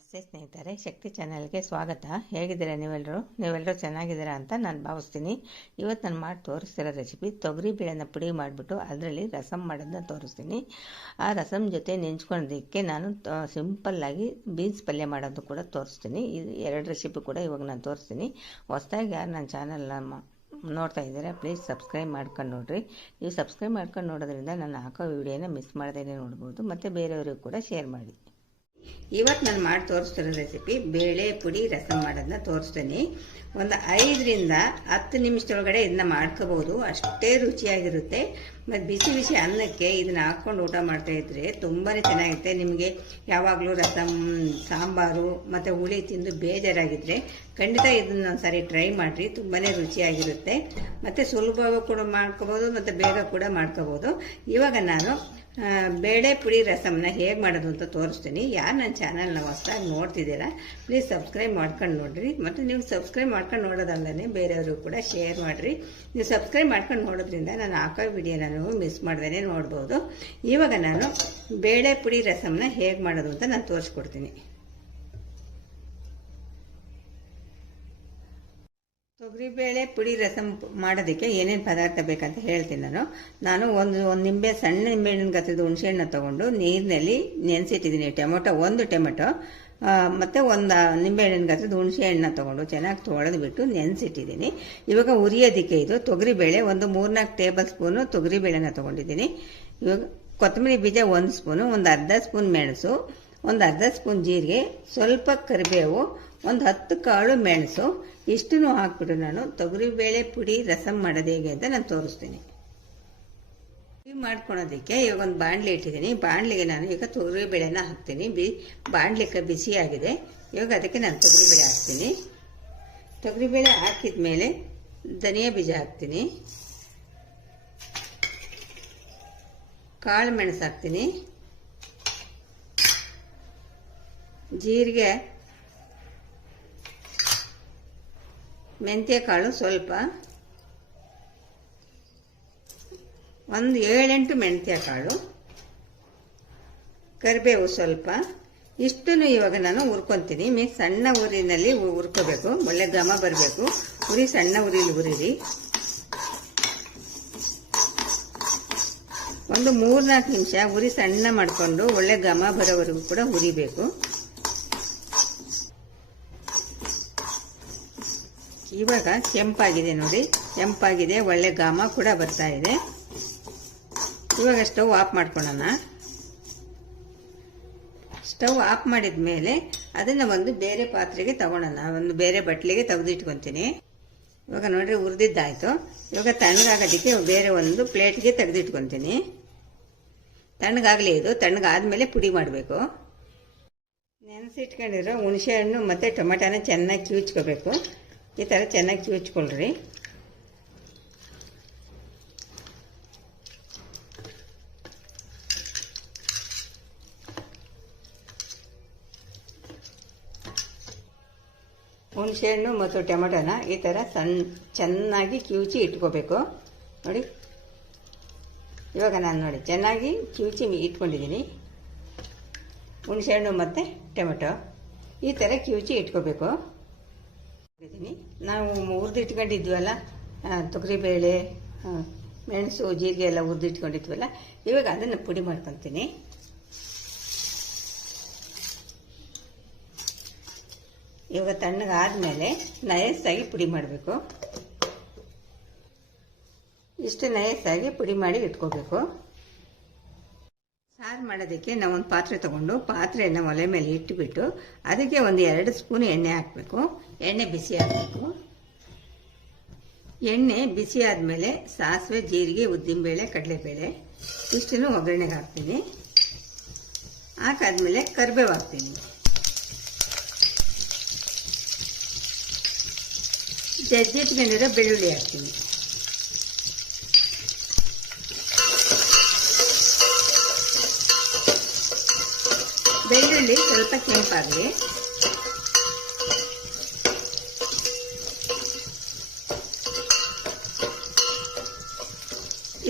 ನಮಸ್ತೆ ಸ್ನೇಹಿತರೆ, ಶಕ್ತಿ ಚಾನೆಲ್ಗೆ ಸ್ವಾಗತ. ಹೇಗಿದ್ದೀರಾ ನೀವೆಲ್ಲರೂ ನೀವೆಲ್ಲರೂ ಚೆನ್ನಾಗಿದ್ದೀರಾ ಅಂತ ನಾನು ಭಾವಿಸ್ತೀನಿ. ಇವತ್ತು ನಾನು ಮಾಡಿ ತೋರಿಸ್ತಿರೋ ರೆಸಿಪಿ ತೊಗರಿ ಬೇಳೆನ ಪುಡಿ ಮಾಡಿಬಿಟ್ಟು ಅದರಲ್ಲಿ ರಸಮ್ ಮಾಡೋದನ್ನ ತೋರಿಸ್ತೀನಿ. ಆ ರಸಮ್ ಜೊತೆ ನೆಂಚ್ಕೊಳ್ಳೋದಕ್ಕೆ ನಾನು ಸಿಂಪಲ್ಲಾಗಿ ಬೀನ್ಸ್ ಪಲ್ಯ ಮಾಡೋದು ಕೂಡ ತೋರಿಸ್ತೀನಿ. ಇದು ಎರಡು ರೆಸಿಪಿ ಕೂಡ ಇವಾಗ ನಾನು ತೋರಿಸ್ತೀನಿ. ಹೊಸ್ದಾಗಿ ಯಾರು ನನ್ನ ಚಾನಲ್ನ ನೋಡ್ತಾ ಇದ್ದೀರಾ ಪ್ಲೀಸ್ ಸಬ್ಸ್ಕ್ರೈಬ್ ಮಾಡ್ಕೊಂಡು ನೋಡಿರಿ. ನೀವು ಸಬ್ಸ್ಕ್ರೈಬ್ ಮಾಡ್ಕೊಂಡು ನೋಡೋದ್ರಿಂದ ನಾನು ಹಾಕೋ ವಿಡಿಯೋನ ಮಿಸ್ ಮಾಡದೇ ನೋಡ್ಬೋದು. ಮತ್ತು ಬೇರೆಯವ್ರಿಗೂ ಕೂಡ ಶೇರ್ ಮಾಡಿ. ಇವತ್ತು ನಾನು ಮಾಡಿ ತೋರಿಸ್ತಿರೋ ರೆಸಿಪಿ ಬೇಳೆ ಪುಡಿ ರಸಂ ಮಾಡೋದನ್ನ ತೋರಿಸ್ತೀನಿ. ಒಂದು ಐದರಿಂದ ಹತ್ತು ನಿಮಿಷದೊಳಗಡೆ ಇದನ್ನ ಮಾಡ್ಕೋಬೋದು. ಅಷ್ಟೇ ರುಚಿಯಾಗಿರುತ್ತೆ. ಮತ್ತು ಬಿಸಿ ಬಿಸಿ ಅನ್ನಕ್ಕೆ ಇದನ್ನ ಹಾಕ್ಕೊಂಡು ಊಟ ಮಾಡ್ತಾ ಇದ್ರೆ ತುಂಬಾ ಚೆನ್ನಾಗಿರುತ್ತೆ. ನಿಮಗೆ ಯಾವಾಗಲೂ ರಸಮ್ ಸಾಂಬಾರು ಮತ್ತು ಹುಳಿ ತಿಂದು ಬೇಜಾರಾಗಿದ್ದರೆ ಖಂಡಿತ ಇದನ್ನ ಒಂದ್ಸರಿ ಟ್ರೈ ಮಾಡಿರಿ. ತುಂಬಾ ರುಚಿಯಾಗಿರುತ್ತೆ. ಮತ್ತು ಸುಲಭವಾಗಿ ಕೂಡ ಮಾಡ್ಕೋಬೋದು ಮತ್ತು ಬೇಗ ಕೂಡ ಮಾಡ್ಕೋಬೋದು ಇವಾಗ ನಾನು ಬೇಳೆ ಪುಡಿ ರಸಮ್ನ ಹೇಗೆ ಮಾಡೋದು ಅಂತ ತೋರಿಸ್ತೀನಿ. ಯಾರು ನನ್ನ ಚಾನಲ್ನ ಹೊಸದಾಗಿ ನೋಡ್ತಿದ್ದೀರಾ ಪ್ಲೀಸ್ ಸಬ್ಸ್ಕ್ರೈಬ್ ಮಾಡ್ಕೊಂಡು ನೋಡಿರಿ. ಮತ್ತು ನೀವು ಸಬ್ಸ್ಕ್ರೈಬ್ ಮಾಡ್ಕೊಂಡು ನೋಡೋದಲ್ಲದೆ ಬೇರೆಯವರು ಕೂಡ ಶೇರ್ ಮಾಡಿರಿ. ನೀವು ಸಬ್ಸ್ಕ್ರೈಬ್ ಮಾಡ್ಕೊಂಡು ನೋಡೋದ್ರಿಂದ ನಾನು ಹಾಕೋ ವಿಡಿಯೋನ ನೀವು ಮಿಸ್ ಮಾಡ್ದೇ ನೋಡ್ಬೋದು. ಇವಾಗ ನಾನು ಬೇಳೆ ಪುಡಿ ರಸಮ್ನ ಹೇಗೆ ಮಾಡೋದು ಅಂತ ನಾನು ತೋರಿಸ್ಕೊಡ್ತೀನಿ. ತೊಗರಿಬೇಳೆ ಪುಡಿ ರಸಂ ಮಾಡೋದಕ್ಕೆ ಏನೇನು ಪದಾರ್ಥ ಬೇಕಂತ ಹೇಳ್ತೀನಿ ನಾನು. ನಾನು ಒಂದು ಒಂದು ನಿಂಬೆ, ಸಣ್ಣ ನಿಂಬೆಹಣ್ಣಿನ ಹುಣಸೆ ಹುಣಸೆಹಣ್ಣು ತೊಗೊಂಡು ನೀರಿನಲ್ಲಿ ನೆನೆಸಿಟ್ಟಿದ್ದೀನಿ ಟೊಮೊಟೊ, ಒಂದು ಟೊಮೆಟೊ. ಮತ್ತು ಒಂದು ನಿಂಬೆಹಣ್ಣಿನ ಗಾತ್ರದ ಹುಣಸೆ ಹಣ್ಣನ್ನ ತೊಗೊಂಡು ಚೆನ್ನಾಗಿ ತೊಳೆದು ಬಿಟ್ಟು ನೆನೆಸಿಟ್ಟಿದ್ದೀನಿ. ಇವಾಗ ಉರಿಯೋದಕ್ಕೆ ಇದು ತೊಗರಿಬೇಳೆ ಒಂದು ಮೂರ್ನಾಲ್ಕು ಟೇಬಲ್ ಸ್ಪೂನು ತೊಗರಿಬೇಳೆನ ತೊಗೊಂಡಿದ್ದೀನಿ. ಇವಾಗ ಕೊತ್ತಂಬರಿ ಬೀಜ ಒಂದು ಸ್ಪೂನು, ಒಂದು ಅರ್ಧ ಸ್ಪೂನ್ ಮೆಣಸು, ಒಂದು ಅರ್ಧ ಸ್ಪೂನ್ ಜೀರಿಗೆ, ಸ್ವಲ್ಪ ಕರಿಬೇವು, ಒಂದು ಹತ್ತು ಕಾಳು ಮೆಣಸು, ಇಷ್ಟನ್ನು ಹಾಕ್ಬಿಟ್ಟು ನಾನು ತೊಗರಿಬೇಳೆ ಪುಡಿ ರಸಂ ಮಾಡೋದು ಹೇಗೆ ಅಂತ ನಾನು ತೋರಿಸ್ತೀನಿ. ಮಾಡ್ಕೊಳೋದಕ್ಕೆ ಇವಾಗ ಒಂದು ಬಾಣಲೆ ಇಟ್ಟಿದ್ದೀನಿ. ಬಾಣಲೆಗೆ ನಾನು ಈಗ ತೊಗರಿ ಬೇಳೆನ ಹಾಕ್ತೀನಿ. ಬಿ ಬಾಣಲಿಕ್ಕೆ ಬಿಸಿಯಾಗಿದೆ. ಇವಾಗ ಅದಕ್ಕೆ ನಾನು ತೊಗರಿಬೇಳೆ ಹಾಕ್ತೀನಿ. ತೊಗರಿಬೇಳೆ ಹಾಕಿದ ಮೇಲೆ ಧನಿಯಾ ಬೀಜ ಹಾಕ್ತೀನಿ. ಕಾಳು ಮೆಣಸು ಹಾಕ್ತೀನಿ. ಜೀರಿಗೆ, ಮೆಂತ್ಯ ಕಾಳು ಸ್ವಲ್ಪ. ಒಂದು ಏಳೆಂಟು ಮೆಂತ್ಯ ಕಾಳು, ಕರಿಬೇವು ಸ್ವಲ್ಪ. ಇಷ್ಟನ್ನು ಇವಾಗ ನಾನು ಹುರ್ಕೊತೀನಿ. ಮೀ ಸಣ್ಣ ಊರಿನಲ್ಲಿ ಹುರ್ಕೋಬೇಕು. ಒಳ್ಳೆ ಘಮ ಬರಬೇಕು. ಉರಿ ಸಣ್ಣ ಉರಿಲಿ ಉರಿರಿ ಒಂದು ಮೂರ್ನಾಲ್ಕು ನಿಮಿಷ ಉರಿ ಸಣ್ಣ ಮಾಡಿಕೊಂಡು ಒಳ್ಳೆ ಘಮ ಬರೋವರೆಗೂ ಕೂಡ ಉರಿಬೇಕು ಇವಾಗ ಕೆಂಪಾಗಿದೆ ನೋಡಿ. ಕೆಂಪಾಗಿದೆ, ಒಳ್ಳೆ ಘಮ ಕೂಡ ಬರ್ತಾ ಇದೆ. ಇವಾಗ ಸ್ಟವ್ ಆಫ್ ಮಾಡ್ಕೊಳ್ಳೋಣ. ಸ್ಟವ್ ಆಫ್ ಮಾಡಿದ ಮೇಲೆ ಅದನ್ನು ಒಂದು ಬೇರೆ ಪಾತ್ರೆಗೆ ತಗೊಳ್ಳೋಣ. ಒಂದು ಬೇರೆ ಬಟ್ಲಿಗೆ ತೆಗೆದಿಟ್ಕೊತೀನಿ. ಇವಾಗ ನೋಡ್ರಿ ಹುರಿದಿದ್ದಾಯ್ತು. ಇವಾಗ ತಣ್ಣಗಾಗೋದಕ್ಕೆ ಬೇರೆ ಒಂದು ಪ್ಲೇಟ್ಗೆ ತೆಗೆದಿಟ್ಕೊತೀನಿ. ತಣ್ಣಗಾಗಲಿ ಇದು. ತಣ್ಣಗಾದ್ಮೇಲೆ ಪುಡಿ ಮಾಡಬೇಕು. ನೆನೆಸಿಟ್ಕೊಂಡಿರೋ ಹುಣಸೆ ಹಣ್ಣು ಮತ್ತು ಟೊಮೆಟೊನ ಚೆನ್ನಾಗಿ ಕಿವುಚ್ಕೋಬೇಕು ಈ ಥರ ಚೆನ್ನಾಗಿ ಕಿವುಚ್ಕೊಳ್ರಿ ಹುಣಸೆಹಣ್ಣು ಮತ್ತು ಟೊಮೆಟೊನ ಈ ಥರ ಸಣ್ಣ ಚೆನ್ನಾಗಿ ಕಿವುಚಿ ಇಟ್ಕೋಬೇಕು. ನೋಡಿ. ಇವಾಗ ನಾನು ನೋಡಿ, ಚೆನ್ನಾಗಿ ಕಿವುಚಿ ಇಟ್ಕೊಂಡಿದ್ದೀನಿ ಹುಣಸೆಹಣ್ಣು ಮತ್ತು ಟೊಮೆಟೊ. ಈ ಥರ ಕಿವುಚಿ ಇಟ್ಕೋಬೇಕು. ನಾವು ಹುರಿದಿಟ್ಕೊಂಡಿದ್ವಲ್ಲ ತೊಗರಿಬೇಳೆ ಮೆಣಸು, ಜೀರಿಗೆ ಎಲ್ಲ ಹುರಿದಿಟ್ಕೊಂಡಿದ್ವಲ್ಲ, ಇವಾಗ ಅದನ್ನು ಪುಡಿ ಮಾಡ್ಕೊತೀನಿ. ಇವಾಗ ತಣ್ಣಗಾದ್ಮೇಲೆ ನಯಸ್ಸಾಗಿ ಪುಡಿ ಮಾಡಬೇಕು. ಇಷ್ಟು ನಯಸ್ಸಾಗಿ ಪುಡಿ ಮಾಡಿ ಇಟ್ಕೋಬೇಕು. ಸಾರು ಮಾಡೋದಕ್ಕೆ ನಾವೊಂದು ಪಾತ್ರೆ ತಗೊಂಡು ಪಾತ್ರೆಯನ್ನು ಒಲೆ ಮೇಲೆ ಇಟ್ಟುಬಿಟ್ಟು ಅದಕ್ಕೆ ಒಂದು ಎರಡು ಸ್ಪೂನ್ ಎಣ್ಣೆ ಹಾಕಬೇಕು. ಎಣ್ಣೆ ಬಿಸಿ ಆಗಬೇಕು. ಎಣ್ಣೆ ಬಿಸಿ ಆದಮೇಲೆ ಸಾಸಿವೆ, ಜೀರಿಗೆ, ಉದ್ದಿನಬೇಳೆ, ಕಡಲೆಬೇಳೆ ಇಷ್ಟನ್ನು ಒಗ್ಗರಣೆಗೆ ಹಾಕ್ತೀನಿ. ಹಾಕಾದ್ಮೇಲೆ ಕರಿಬೇವು ಹಾಕ್ತೀನಿ. ಜಜ್ಜಿಟ್ಕೊಂಡಿರೋ ಬೆಳ್ಳುಳ್ಳಿ ಹಾಕ್ತೀನಿ ಬೆಳ್ಳುಳ್ಳಿ ಸ್ವಲ್ಪ ಕೆಂಪಾಗಲಿ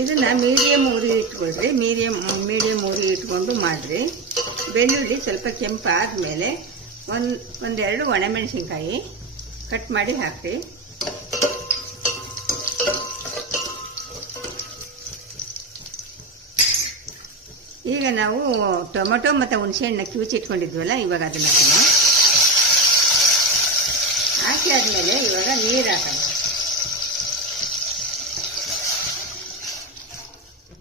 ಇದನ್ನ ಮೀಡಿಯಂ ಉರಿ ಇಟ್ಕೊಳ್ರಿ ಮೀಡಿಯಂ ಮೀಡಿಯಂ ಉರಿ ಇಟ್ಕೊಂಡು ಮಾಡಿರಿ ಬೆಳ್ಳುಳ್ಳಿ ಸ್ವಲ್ಪ ಕೆಂಪಾದ ಮೇಲೆ ಒಂದು ಒಂದೆರಡು ಒಣಮೆಣಸಿನ್ಕಾಯಿ ಕಟ್ ಮಾಡಿ ಹಾಕ್ರಿ ಈಗ ನಾವು ಟೊಮೆಟೊ ಮತ್ತು ಹುಣಸೆಹಣ್ಣ ಕಿವಿಚಿ ಇಟ್ಕೊಂಡಿದ್ವಲ್ಲ, ಇವಾಗ ಅದನ್ನ ಹಾಕಿ ಆದಮೇಲೆ ಇವಾಗ ನೀರು ಹಾಕೋಣ.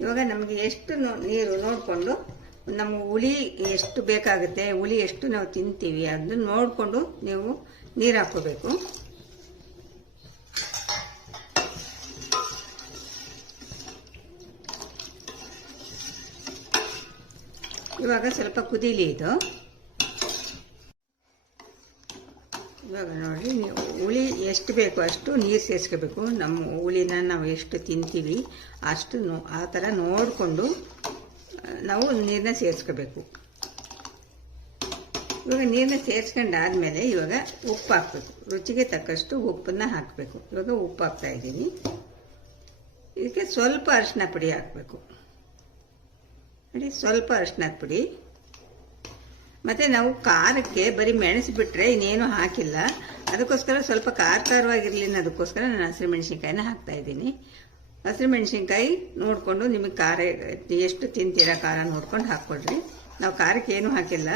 ಇವಾಗ ನಮಗೆ ಎಷ್ಟು ನೀರು ನೋಡಿಕೊಂಡು, ನಮ್ಮ ಹುಳಿ ಎಷ್ಟು ಬೇಕಾಗುತ್ತೆ, ಹುಳಿ ಎಷ್ಟು ನಾವು ತಿಂತೀವಿ, ಅದನ್ನ ನೋಡಿಕೊಂಡು ನೀವು ನೀರು ಹಾಕೋಬೇಕು ಇವಾಗ ಸ್ವಲ್ಪ ಕುದೀಲಿ ಇದು. ಇವಾಗ ನೋಡಿ, ಹುಳಿ ಎಷ್ಟು ಬೇಕು ಅಷ್ಟು ನೀರು ಸೇರಿಸ್ಕೋಬೇಕು. ನಮ್ಮ ಹುಳಿನ ನಾವು ಎಷ್ಟು ತಿಂತೀವಿ ಅಷ್ಟು ನೋ- ಆ ಥರ ನೋಡಿಕೊಂಡು ನಾವು ನೀರನ್ನ ಸೇರಿಸ್ಕೋಬೇಕು. ಇವಾಗ ನೀರನ್ನ ಸೇರಿಸ್ಕೊಂಡಾದ್ಮೇಲೆ ಇವಾಗ ಉಪ್ಪು ಹಾಕ್ಬೇಕು. ರುಚಿಗೆ ತಕ್ಕಷ್ಟು ಉಪ್ಪನ್ನ ಹಾಕಬೇಕು. ಇವಾಗ ಉಪ್ಪು ಹಾಕ್ತಾ ಇದ್ದೀನಿ. ಇದಕ್ಕೆ ಸ್ವಲ್ಪ ಅರಿಶಿನ ಪುಡಿ ಹಾಕಬೇಕು. ನೋಡಿ, ಸ್ವಲ್ಪ ಅರಿಶಿನದ ಪುಡಿ ಮತ್ತು ನಾವು ಖಾರಕ್ಕೆ ಬರೀ ಮೆಣಸು ಬಿಟ್ಟರೆ ಇನ್ನೇನು ಹಾಕಿಲ್ಲ. ಅದಕ್ಕೋಸ್ಕರ ಸ್ವಲ್ಪ ಖಾರ ಖಾರವಾಗಿರಲಿ ಅದಕ್ಕೋಸ್ಕರ ನಾನು ಹಸಿರು ಮೆಣಸಿನ್ಕಾಯಿನ ಹಾಕ್ತಾ ಇದ್ದೀನಿ. ಹಸಿರು ಮೆಣಸಿನ್ಕಾಯಿ ನೋಡಿಕೊಂಡು ನಿಮಗೆ ಖಾರ, ಎಷ್ಟು ತಿಂತೀರಾ ಖಾರ ನೋಡ್ಕೊಂಡು ಹಾಕ್ಕೊಡ್ರಿ. ನಾವು ಖಾರಕ್ಕೆ ಏನೂ ಹಾಕಿಲ್ಲ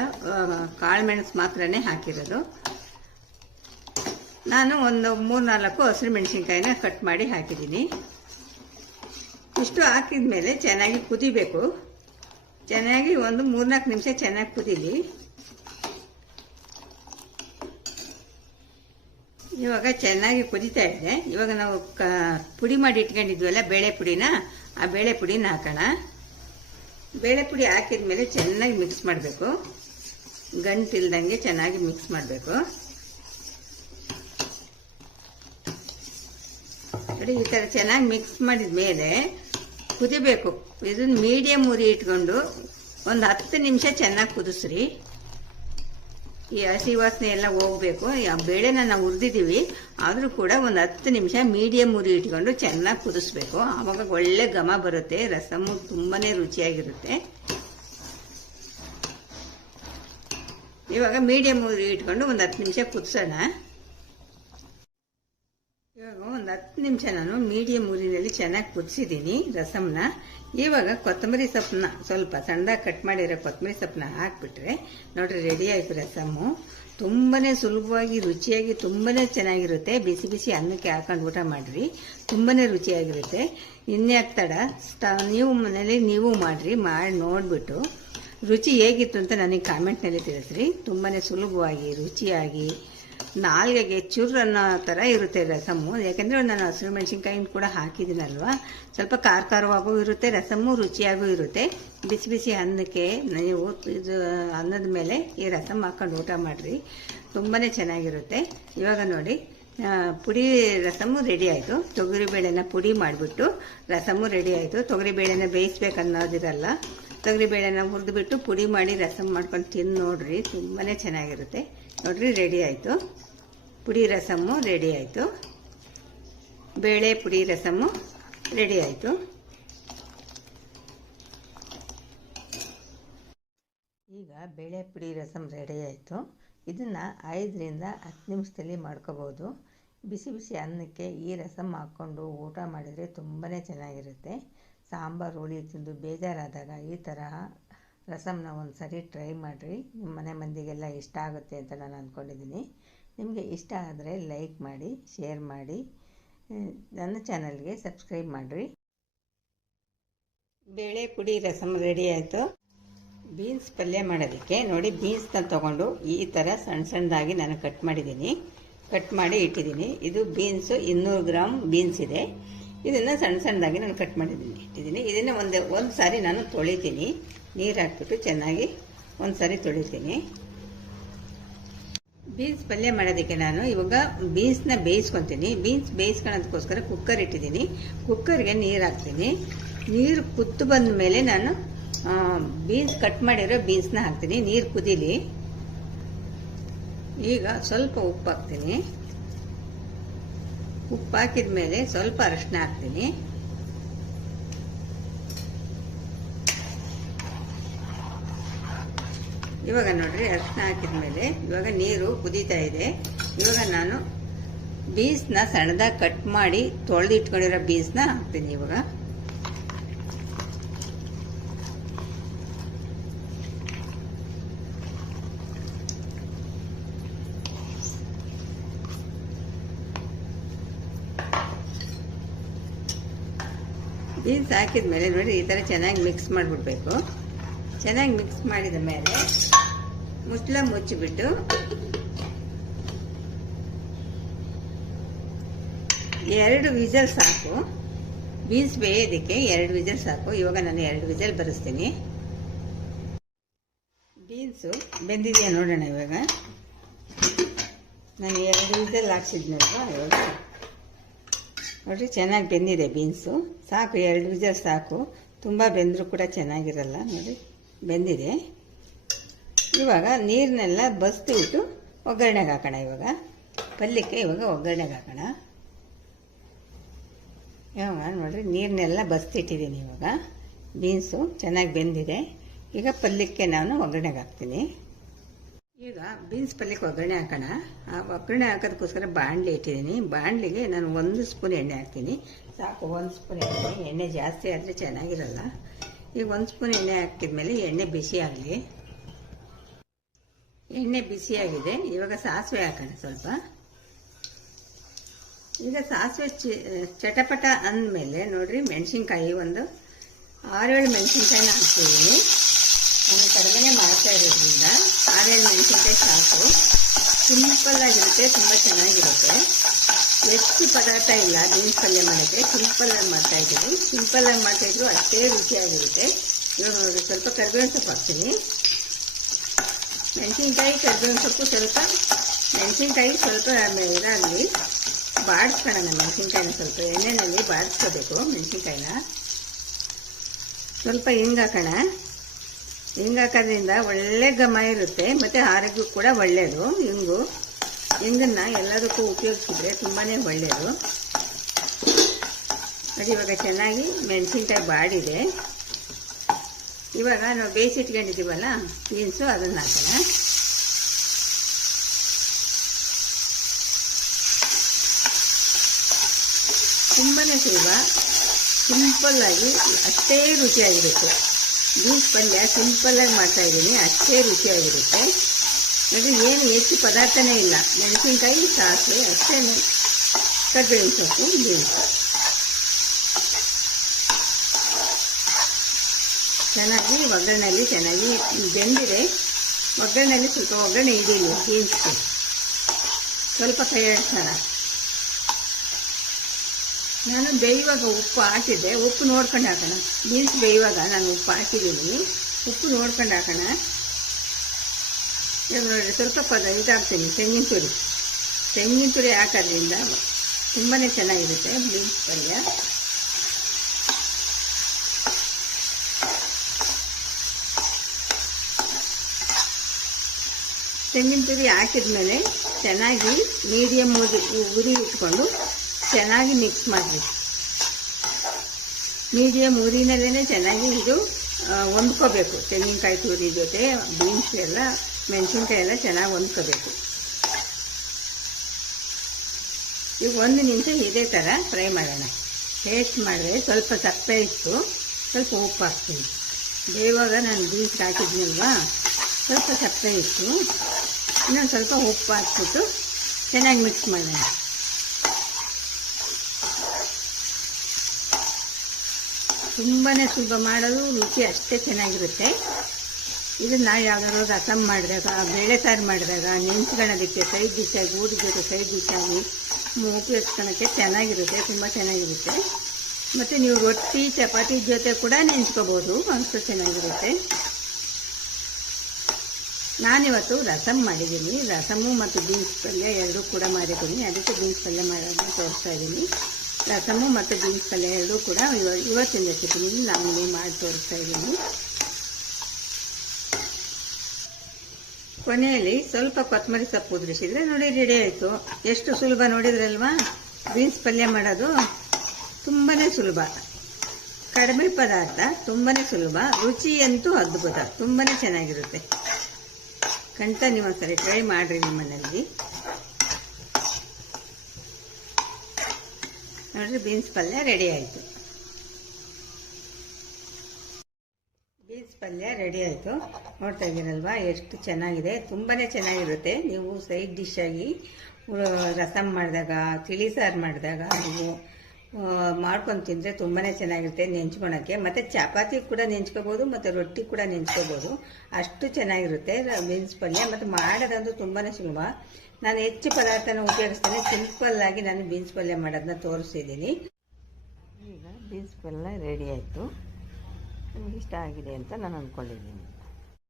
ಕಾಳು ಮೆಣಸು ಮಾತ್ರನೇ ಹಾಕಿರೋದು. ನಾನು ಒಂದು ಮೂರು ನಾಲ್ಕು ಹಸಿರು ಮೆಣಸಿನ್ಕಾಯಿನ ಕಟ್ ಮಾಡಿ ಹಾಕಿದ್ದೀನಿ. ಇಷ್ಟು ಹಾಕಿದ ಮೇಲೆ ಚೆನ್ನಾಗಿ ಕುದಿಬೇಕು. ಚೆನ್ನಾಗಿ ಒಂದು ಮೂರ್ನಾಲ್ಕು ನಿಮಿಷ ಚೆನ್ನಾಗಿ ಕುದೀಲಿ. ಇವಾಗ ಚೆನ್ನಾಗಿ ಕುದೀತಾ ಇದೆ. ಇವಾಗ ನಾವು ಪುಡಿ ಮಾಡಿ ಇಟ್ಕೊಂಡಿದ್ವಲ್ಲ ಬೇಳೆ ಪುಡಿನ, ಆ ಬೇಳೆ ಪುಡಿನ ಹಾಕೋಣ. ಬೇಳೆ ಪುಡಿ ಹಾಕಿದ ಮೇಲೆ ಚೆನ್ನಾಗಿ ಮಿಕ್ಸ್ ಮಾಡಬೇಕು. ಗಂಟಿಲ್ದಂಗೆ ಚೆನ್ನಾಗಿ ಮಿಕ್ಸ್ ಮಾಡಬೇಕು. ಈ ಥರ ಚೆನ್ನಾಗಿ ಮಿಕ್ಸ್ ಮಾಡಿದ ಮೇಲೆ ಕುದಿಬೇಕು. ಇದನ್ನ ಮೀಡಿಯಮ್ ಉರಿ ಇಟ್ಕೊಂಡು ಒಂದು ಹತ್ತು ನಿಮಿಷ ಚೆನ್ನಾಗಿ ಕುದಿಸ್ರಿ. ಈ ಹಸಿ ವಾಸನೆ ಎಲ್ಲ ಹೋಗ್ಬೇಕು. ಬೇಳೆನ ನಾವು ಹುರಿದಿದ್ದೀವಿ ಆದರೂ ಕೂಡ ಒಂದು ಹತ್ತು ನಿಮಿಷ ಮೀಡಿಯಮ್ ಉರಿ ಇಟ್ಕೊಂಡು ಚೆನ್ನಾಗಿ ಕುದಿಸ್ಬೇಕು. ಆವಾಗ ಒಳ್ಳೆ ಘಮ ಬರುತ್ತೆ. ರಸಮು ತುಂಬಾ ರುಚಿಯಾಗಿರುತ್ತೆ. ಇವಾಗ ಮೀಡಿಯಮ್ ಉರಿ ಇಟ್ಕೊಂಡು ಒಂದು ಹತ್ತು ನಿಮಿಷ ಕುದಿಸೋಣ. ಇವಾಗ ಒಂದು ಹತ್ತು ನಿಮಿಷ ನಾನು ಮೀಡಿಯಂ ಊರಿನಲ್ಲಿ ಚೆನ್ನಾಗಿ ಕುದಿಸಿದ್ದೀನಿ ರಸಮ್ನ. ಇವಾಗ ಕೊತ್ತಂಬರಿ ಸೊಪ್ಪನ್ನ ಸ್ವಲ್ಪ ಸಣ್ಣದಾಗಿ ಕಟ್ ಮಾಡಿರೋ ಕೊತ್ತಂಬರಿ ಸೊಪ್ಪನ್ನ ಹಾಕ್ಬಿಟ್ರೆ ನೋಡ್ರಿ ರೆಡಿ ಆಯ್ತು ರಸಮ್ಮು. ತುಂಬಾನೇ ಸುಲಭವಾಗಿ, ರುಚಿಯಾಗಿ ತುಂಬಾನೇ ಚೆನ್ನಾಗಿರುತ್ತೆ. ಬಿಸಿ ಬಿಸಿ ಅನ್ನಕ್ಕೆ ಹಾಕೊಂಡು ಊಟ ಮಾಡ್ರಿ. ತುಂಬಾನೇ ರುಚಿಯಾಗಿರುತ್ತೆ. ಇನ್ಯಾಕ್ ತಡ ನೀವು ಮನೇಲಿ ನೀವು ಮಾಡ್ರಿ, ಮಾಡಿ ನೋಡ್ಬಿಟ್ಟು. ರುಚಿ ಹೇಗಿತ್ತು ಅಂತ ನನಗೆ ಕಾಮೆಂಟ್ನಲ್ಲಿ ತಿಳಿಸ್ರಿ. ತುಂಬಾನೇ ಸುಲಭವಾಗಿ, ರುಚಿಯಾಗಿ ನಾಲ್ಗೆಗೆ ಚುರ್ ಅನ್ನೋ ಥರ ಇರುತ್ತೆ ರಸಮ್ಮು ಯಾಕೆಂದರೆ ನಾನು ಹಸಿರು ಮೆಣಸಿನ್ಕಾಯಿನ ಕೂಡ ಹಾಕಿದ್ದೀನಲ್ವ? ಸ್ವಲ್ಪ ಖಾರ ಖಾರವಾಗೂ ಇರುತ್ತೆ ರಸಮ್ಮು ರುಚಿಯಾಗೂ ಇರುತ್ತೆ. ಬಿಸಿ ಬಿಸಿ ಅನ್ನಕ್ಕೆ ನೀವು ಇದು ಅನ್ನದ ಮೇಲೆ ಈ ರಸಮ್ ಹಾಕೊಂಡು ಊಟ ಮಾಡಿರಿ. ತುಂಬಾ ಚೆನ್ನಾಗಿರುತ್ತೆ. ಇವಾಗ ನೋಡಿ ಪುಡಿ ರಸಮು ರೆಡಿ ಆಯಿತು. ತೊಗರಿಬೇಳೆನ ಪುಡಿ ಮಾಡಿಬಿಟ್ಟು ರಸಮು ರೆಡಿ ಆಯಿತು. ತೊಗರಿಬೇಳೆನ ಬೇಯಿಸ್ಬೇಕು ಅನ್ನೋದಿರಲ್ಲ. ತೊಗರಿಬೇಳೆನ ಹುರಿದ್ಬಿಟ್ಟು ಪುಡಿ ಮಾಡಿ ರಸಮ್ ಮಾಡ್ಕೊಂಡು ತಿಂದು ನೋಡ್ರಿ. ತುಂಬಾ ಚೆನ್ನಾಗಿರುತ್ತೆ. ನೋಡ್ರಿ, ರೆಡಿ ಆಯಿತು. ಪುಡಿ ರಸಮ್ಮು ರೆಡಿ ಆಯಿತು. ಬೇಳೆ ಪುಡಿ ರಸಮ್ಮು ರೆಡಿ ಆಯಿತು. ಈಗ ಬೇಳೆ ಪುಡಿ ರಸಮ್ ರೆಡಿ ಆಯಿತು. ಇದನ್ನು ಐದರಿಂದ ಹತ್ತು ನಿಮಿಷದಲ್ಲಿ ಮಾಡ್ಕೋಬೋದು. ಬಿಸಿ ಬಿಸಿ ಅನ್ನಕ್ಕೆ ಈ ರಸಮ್ ಹಾಕ್ಕೊಂಡು ಊಟ ಮಾಡಿದರೆ ತುಂಬಾ ಚೆನ್ನಾಗಿರುತ್ತೆ. ಸಾಂಬಾರು, ಹುಳಿ ತಿಂದು ಬೇಜಾರಾದಾಗ ಈ ತರಹ ರಸಮ್ನ ಒಂದು ಸರಿ ಟ್ರೈ ಮಾಡಿರಿ. ನಿಮ್ಮ ಮನೆ ಮಂದಿಗೆಲ್ಲ ಇಷ್ಟ ಆಗುತ್ತೆ ಅಂತ ನಾನು ಅಂದ್ಕೊಂಡಿದ್ದೀನಿ ನಿಮಗೆ ಇಷ್ಟ ಆದರೆ ಲೈಕ್ ಮಾಡಿ, ಶೇರ್ ಮಾಡಿ ನನ್ನ ಚಾನಲ್ಗೆ ಸಬ್ಸ್ಕ್ರೈಬ್ ಮಾಡಿರಿ. ಬೇಳೆ ಪುಡಿ ರಸಮ್ ರೆಡಿ ಆಯಿತು. ಬೀನ್ಸ್ ಪಲ್ಯ ಮಾಡೋದಕ್ಕೆ ನೋಡಿ ಬೀನ್ಸ್ನ ತೊಗೊಂಡು ಈ ಥರ ಸಣ್ಣ ಸಣ್ಣದಾಗಿ ನಾನು ಕಟ್ ಮಾಡಿದ್ದೀನಿ. ಕಟ್ ಮಾಡಿ ಇಟ್ಟಿದ್ದೀನಿ. ಇದು ಬೀನ್ಸು ಇನ್ನೂರು ಗ್ರಾಮ್ ಬೀನ್ಸ್ ಇದೆ. ಇದನ್ನು ಸಣ್ಣ ಸಣ್ಣದಾಗಿ ನಾನು ಕಟ್ ಮಾಡಿದ್ದೀನಿ, ಇಟ್ಟಿದ್ದೀನಿ. ಇದನ್ನು ಒಂದು ಒಂದು ಸಾರಿ ನಾನು ತೊಳಿತೀನಿ. ನೀರು ಹಾಕ್ಬಿಟ್ಟು ಚೆನ್ನಾಗಿ ಒಂದು ಸಾರಿ ತೊಳಿತೀನಿ. ಬೀನ್ಸ್ ಪಲ್ಯ ಮಾಡೋದಕ್ಕೆ ನಾನು ಇವಾಗ ಬೀನ್ಸ್ನ ಬೇಯಿಸ್ಕೊತೀನಿ ಬೀನ್ಸ್ ಬೇಯಿಸ್ಕೊಳೋದಕ್ಕೋಸ್ಕರ ಕುಕ್ಕರ್ ಇಟ್ಟಿದ್ದೀನಿ. ಕುಕ್ಕರ್ಗೆ ನೀರು ಹಾಕ್ತೀನಿ. ನೀರು ಕುತ್ತು ಬಂದ ಮೇಲೆ ನಾನು ಬೀನ್ಸ್ ಕಟ್ ಮಾಡಿರೋ ಬೀನ್ಸ್ನ ಹಾಕ್ತೀನಿ. ನೀರು ಕುದೀಲಿ. ಈಗ ಸ್ವಲ್ಪ ಉಪ್ಪು ಹಾಕ್ತೀನಿ. ಉಪ್ಪು ಹಾಕಿದ ಮೇಲೆ ಸ್ವಲ್ಪ ಅರಶಿನ ಹಾಕ್ತೀನಿ. ಇವಾಗ ನೋಡ್ರಿ ಹಾಕಿದ ಮೇಲೆ ಇವಾಗ ನೀರು ಕುದೀತಾ ಇದೆ. ಇವಾಗ ನಾನು ಬೀನ್ಸ್ನ ಸಣ್ಣದಾಗಿ ಕಟ್ ಮಾಡಿ ತೊಳೆದು ಇಟ್ಕೊಂಡಿರೋ ಬೀನ್ಸ್ನ ಹಾಕ್ತೀನಿ ಇವಾಗ. ಬೀನ್ಸ್ ಹಾಕಿದ ಮೇಲೆ ನೋಡಿ ಈ ಥರ ಚೆನ್ನಾಗಿ ಮಿಕ್ಸ್ ಮಾಡಿಬಿಡ್ಬೇಕು. ಚೆನ್ನಾಗಿ ಮಿಕ್ಸ್ ಮಾಡಿದ ಮೇಲೆ ಮುಚ್ಚಳ ಮುಚ್ಚಿಬಿಟ್ಟು ಎರಡು ವಿಜಲ್ ಸಾಕು. ಬೀನ್ಸ್ ಬೇಯೋದಕ್ಕೆ ಎರಡು ವಿಜಲ್ ಸಾಕು. ಇವಾಗ ನಾನು ಎರಡು ವಿಜಲ್ ಬರೆಸ್ತೀನಿ. ಬೀನ್ಸು ಬೆಂದಿದೆಯಾ ನೋಡೋಣ ಇವಾಗ. ನಾನು ಎರಡು ವಿಜಲ್ ಹಾಕ್ಸಿದ್ನಲ್ವಾ ಇವಾಗ. ನೋಡಿರಿ, ಚೆನ್ನಾಗಿ ಬೆಂದಿದೆ ಬೀನ್ಸು. ಸಾಕು, ಎರಡು ವಿಜಲ್ ಸಾಕು. ತುಂಬ ಬೆಂದರೂ ಕೂಡ ಚೆನ್ನಾಗಿರಲ್ಲ ನೋಡಿ ಬೆಂದಿದೆ. ಇವಾಗ ನೀರನ್ನೆಲ್ಲ ಬಸ್ದುಬಿಟ್ಟು ಒಗ್ಗರಣೆಗೆ ಹಾಕೋಣ ಇವಾಗ. ಪಲ್ಯಕ್ಕೆ ಇವಾಗ ಒಗ್ಗರಣೆಗೆ ಹಾಕೋಣ. ಇವಾಗ ನೋಡಿರಿ ನೀರನ್ನೆಲ್ಲ ಬಸ್ತಿಟ್ಟಿದ್ದೀನಿ ಇವಾಗ. ಬೀನ್ಸು ಚೆನ್ನಾಗಿ ಬೆಂದಿದೆ. ಈಗ ಪಲ್ಯಕ್ಕೆ ನಾನು ಒಗ್ಗರಣೆಗೆ ಹಾಕ್ತೀನಿ. ಈಗ ಬೀನ್ಸ್ ಪಲ್ಯಕ್ಕೆ ಒಗ್ಗರಣೆ ಹಾಕೋಣ. ಆ ಒಗ್ಗರಣೆ ಹಾಕೋದಕ್ಕೋಸ್ಕರ ಬಾಣಲಿ ಇಟ್ಟಿದ್ದೀನಿ. ಬಾಣಲಿಗೆ ನಾನು ಒಂದು ಸ್ಪೂನ್ ಎಣ್ಣೆ ಹಾಕ್ತೀನಿ. ಸಾಕು, ಒಂದು ಸ್ಪೂನ್ ಎಣ್ಣೆ. ಎಣ್ಣೆ ಜಾಸ್ತಿ ಆದರೆ ಚೆನ್ನಾಗಿರಲ್ಲ. ಈಗ ಒಂದು ಸ್ಪೂನ್ ಎಣ್ಣೆ ಹಾಕಿದ್ಮೇಲೆ ಎಣ್ಣೆ ಬಿಸಿ ಆಗಲಿ. ಎಣ್ಣೆ ಬಿಸಿಯಾಗಿದೆ ಇವಾಗ ಸಾಸಿವೆ ಹಾಕೋಣ ಸ್ವಲ್ಪ. ಈಗ ಸಾಸಿವೆ ಚಟಪಟ ಅಂದಮೇಲೆ ನೋಡ್ರಿ ಮೆಣಸಿನ್ಕಾಯಿ ಒಂದು ಆರೇಳು ಮೆಣಸಿನ್ಕಾಯಿನ ಹಾಕ್ತಿದ್ದೀನಿ ನಾನು ಕಡಿಮೆ ಮಾಡ್ತಾ ಇರೋದ್ರಿಂದ ಆರೇಳು ಮೆಣಸಿನ್ಕಾಯಿ ಸಾಕು. ಸಿಂಪಲ್ ಆಗಿರುತ್ತೆ ತುಂಬ ಚೆನ್ನಾಗಿರುತ್ತೆ. ಹೆಚ್ಚು ಪದಾರ್ಥ ಇಲ್ಲ ಬೀನ್ಸ್ ಪಲ್ಯ ಮಾಡೋಕ್ಕೆ. ಸಿಂಪಲ್ಲಾಗಿ ಮಾಡ್ತಾಯಿದ್ದೀನಿ ಸಿಂಪಲ್ಲಾಗಿ ಮಾಡ್ತಾಯಿದ್ರು ಅಷ್ಟೇ ರುಚಿಯಾಗಿರುತ್ತೆ. ಇವಾಗ ನೋಡಿ ಸ್ವಲ್ಪ ಕರ್ಬೇವಿನ ಸೊಪ್ಪು ಹಾಕ್ತೀನಿ. ಮೆಣಸಿನ್ಕಾಯಿ ಕರ್ಬೇವಿನ ಸೊಪ್ಪು ಸ್ವಲ್ಪ, ಮೆಣಸಿನ್ಕಾಯಿ ಸ್ವಲ್ಪ ಇದಾಗಲಿ, ಬಾಡಿಸ್ಕೊಳ್ಳೋಣ ಮೆಣಸಿನ್ಕಾಯಿನ ಸ್ವಲ್ಪ. ಎಣ್ಣೆನಲ್ಲಿ ಬಾಡಿಸ್ಕೋಬೇಕು ಮೆಣಸಿನ್ಕಾಯಿನ. ಸ್ವಲ್ಪ ಹಿಂಗೆ ಹಾಕೋಣ. ಹಿಂಗೆ ಹಾಕೋದ್ರಿಂದ ಒಳ್ಳೆ ಘಮ ಇರುತ್ತೆ, ಮತ್ತು ಆರೋಗ್ಯಕ್ಕೂ ಕೂಡ ಒಳ್ಳೆಯದು ಹಿಂಗು. ಹಿಂಗನ್ನ ಎಲ್ಲದಕ್ಕೂ ಉಪಯೋಗಿಸಿದ್ರೆ ತುಂಬಾ ಒಳ್ಳೆಯದು ಅದು ಇವಾಗ ಚೆನ್ನಾಗಿ ಮೆಣಸಿನ್ಕಾಯಿ ಬಾಡಿದೆ. ಇವಾಗ ನಾವು ಬೇಯಿಸಿಟ್ಕೊಂಡಿದ್ದೀವಲ್ಲ ಬೀನ್ಸು ಅದನ್ನು ಹಾಕೋಣ. ತುಂಬಾ ಸುಲಭ. ಸಿಂಪಲ್ಲಾಗಿ ಅಷ್ಟೇ ರುಚಿಯಾಗಿರುತ್ತೆ. ಬೀನ್ಸ್ ಪಲ್ಯ ಸಿಂಪಲ್ಲಾಗಿ ಮಾಡ್ತಾಯಿದ್ದೀನಿ ಅಷ್ಟೇ ರುಚಿಯಾಗಿರುತ್ತೆ. ನೋಡಿ ಏನು ಹೆಚ್ಚು ಪದಾರ್ಥನೇ ಇಲ್ಲ. ಮೆಣಸಿನ್ಕಾಯಿ, ಸಾಸಿವೆ ಅಷ್ಟೇ ಕರ್ಬೇವಿನ ಸೊಪ್ಪು ಬೀನ್ಸ್ ಚೆನ್ನಾಗಿ ಒಗ್ಗರಣೆಯಲ್ಲಿ ಚೆನ್ನಾಗಿ ಬೆಂದಿದೆ. ಒಗ್ಗರಣೆಯಲ್ಲಿ ಸ್ವಲ್ಪ ಒಗ್ಗರಣೆ ಇದೆಯಲ್ಲ ಬೀನ್ಸ್ಗೆ ಸ್ವಲ್ಪ ಕೈ ನಾನು ಬೇಯುವಾಗ ಉಪ್ಪು ಹಾಕಿದ್ದೆ. ಉಪ್ಪು ನೋಡ್ಕೊಂಡು ಹಾಕೋಣ. ಬೀನ್ಸ್ ಬೇಯುವಾಗ ನಾನು ಉಪ್ಪು ಹಾಕಿದ್ದೀನಿ. ಉಪ್ಪು ನೋಡ್ಕೊಂಡು ಹಾಕೋಣ. ಇವಾಗ ನೋಡಿರಿ ಸ್ವಲ್ಪ ಪದ ಇದಾಗ್ತೀನಿ. ತೆಂಗಿನ ತುರಿ. ತೆಂಗಿನ ತುರಿ ಹಾಕೋದ್ರಿಂದ ತುಂಬಾ ಚೆನ್ನಾಗಿರುತ್ತೆ ಬೀನ್ಸ್ ಪಲ್ಯ. ತೆಂಗಿನ ತುರಿ ಹಾಕಿದ್ಮೇಲೆ ಚೆನ್ನಾಗಿ ಮೀಡಿಯಮ್ ಉರಿ ಉರಿ ಇಟ್ಕೊಂಡು ಚೆನ್ನಾಗಿ ಮಿಕ್ಸ್ ಮಾಡಿ ಮೀಡಿಯಮ್ ಉರಿನಲ್ಲೇ ಚೆನ್ನಾಗಿ ಇದು ಹೊಂದ್ಕೋಬೇಕು. ತೆಂಗಿನಕಾಯಿ ತುರಿ ಜೊತೆ, ಬೀನ್ಸ್ ಎಲ್ಲ ಮೆಣಸಿನ್ಕಾಯಿ ಎಲ್ಲ ಚೆನ್ನಾಗಿ ಹೊಂದ್ಕೋಬೇಕು. ಈಗ ಒಂದು ನಿಮಿಷ ಇದೇ ಥರ ಫ್ರೈ ಮಾಡೋಣ. ಟೇಸ್ಟ್ ಮಾಡಿದ್ರೆ ಸ್ವಲ್ಪ ಸಪ್ಪೆ ಇತ್ತು ಸ್ವಲ್ಪ ಉಪ್ಪು ಹಾಕ್ತೀನಿ. ಬೇವಾಗ ನಾನು ಬೀನ್ಸ್ ಹಾಕಿದ್ನಲ್ವಾ? ಸ್ವಲ್ಪ ಸಪ್ಪೆ ಇತ್ತು ಇನ್ನೊಂದು ಸ್ವಲ್ಪ ಉಪ್ಪು ಹಾಕ್ಬಿಟ್ಟು ಚೆನ್ನಾಗಿ ಮಿಕ್ಸ್ ಮಾಡೋಣ. ತುಂಬಾ ಸುಲಭ ಮಾಡೋದು, ರುಚಿ ಅಷ್ಟೇ ಚೆನ್ನಾಗಿರುತ್ತೆ. ಇದನ್ನ ಯಾವ್ದಾದ್ರು ರಸಂ ಮಾಡಿದಾಗ, ಬೇಳೆ ಸಾರು ಮಾಡಿದಾಗ ನೆನ್ಸ್ಕೊಳ್ಳೋದಕ್ಕೆ ಸೈಡ್ ಡಿಶ್ಶಾಗಿ ಊಟದ ಜೊತೆ ಸೈಡ್ ಡಿಶ್ಶಾಗಿ ಉಪಯೋಗಿಸ್ಕೊಳಕ್ಕೆ ಚೆನ್ನಾಗಿರುತ್ತೆ, ತುಂಬ ಚೆನ್ನಾಗಿರುತ್ತೆ. ಮತ್ತು ನೀವು ರೊಟ್ಟಿ, ಚಪಾತಿ ಜೊತೆ ಕೂಡ ನೆನ್ಸ್ಕೋಬೋದು ಅಷ್ಟು ಚೆನ್ನಾಗಿರುತ್ತೆ. ನಾನಿವತ್ತು ರಸಮ್ ಮಾಡಿದ್ದೀನಿ. ರಸಮು ಮತ್ತು ಬೀನ್ಸ್ ಪಲ್ಯ ಎರಡೂ ಕೂಡ ಮಾಡಿದ್ದೀನಿ. ಅದಕ್ಕೆ ಬೀನ್ಸ್ ಪಲ್ಯ ಮಾಡೋದನ್ನ ತೋರಿಸ್ತಾ ಇದ್ದೀನಿ. ರಸಮು ಮತ್ತು ಬೀನ್ಸ್ ಪಲ್ಯ ಎರಡೂ ಕೂಡ ಇವ ಇವತ್ತಿನ ರೆಸಿಪಿನಲ್ಲಿ ನಾನು ಮಾಡಿ ತೋರಿಸ್ತಾ ಇದ್ದೀನಿ. ಕೊನೆಯಲ್ಲಿ ಸ್ವಲ್ಪ ಕೊತ್ತಂಬರಿ ಸೊಪ್ಪು ಉದುರಿಸಿದ್ರೆ ನೋಡಿ ರೆಡಿ ಆಯಿತು. ಎಷ್ಟು ಸುಲಭ ನೋಡಿದ್ರಲ್ವಾ? ಬೀನ್ಸ್ ಪಲ್ಯ ಮಾಡೋದು ತುಂಬಾ ಸುಲಭ. ಕಡಿಮೆ ಪದಾರ್ಥ ತುಂಬಾ ಸುಲಭ. ರುಚಿಯಂತೂ ಅದ್ಭುತ. ತುಂಬಾ ಚೆನ್ನಾಗಿರುತ್ತೆ. ಖಂಡಿತ ನೀವು ಒಂದ್ಸರಿ ಟ್ರೈ ಮಾಡಿರಿ ನಿಮ್ಮ ಮನೆಯಲ್ಲಿ ನೋಡ್ರಿ ಬೀನ್ಸ್ ಪಲ್ಯ ರೆಡಿ ಆಯಿತು ಬೀನ್ಸ್ ಪಲ್ಯ ರೆಡಿ ಆಯಿತು. ನೋಡ್ತಾ ಇದ್ದೀರಲ್ವಾ? ಎಷ್ಟು ಚೆನ್ನಾಗಿದೆ. ತುಂಬಾ ಚೆನ್ನಾಗಿರುತ್ತೆ. ನೀವು ಸೈಡ್ ಡಿಶ್ ಆಗಿ ರಸಮ್ ಮಾಡಿದಾಗ, ತಿಳಿ ಸಾರು ಮಾಡಿದಾಗ ನೀವು ಮಾಡ್ಕೊಂಡು ತಿಂದರೆ ತುಂಬಾ ಚೆನ್ನಾಗಿರುತ್ತೆ ನೆಂಚ್ಕೊಳಕ್ಕೆ. ಮತ್ತು ಚಪಾತಿ ಕೂಡ ನೆಂಚ್ಕೋಬೋದು, ಮತ್ತು ರೊಟ್ಟಿ ಕೂಡ ನೆಂಚ್ಕೋಬೋದು. ಅಷ್ಟು ಚೆನ್ನಾಗಿರುತ್ತೆ ಬೀನ್ಸ್ ಪಲ್ಯ. ಮತ್ತು ಮಾಡೋದಂತೂ ತುಂಬಾ ಸುಲಭ. ನಾನು ಹೆಚ್ಚು ಪದಾರ್ಥನ ಉಪಯೋಗಿಸ್ತೇನೆ. ಸಿಂಪಲ್ ಆಗಿ ನಾನು ಬೀನ್ಸ್ ಪಲ್ಯ ಮಾಡೋದನ್ನ ತೋರಿಸಿದ್ದೀನಿ. ಈಗ ಬೀನ್ಸ್ ಪಲ್ಯ ರೆಡಿ ಆಯಿತು. ಇಷ್ಟ ಆಗಿದೆ ಅಂತ ನಾನು ಅಂದ್ಕೊಂಡಿದ್ದೀನಿ.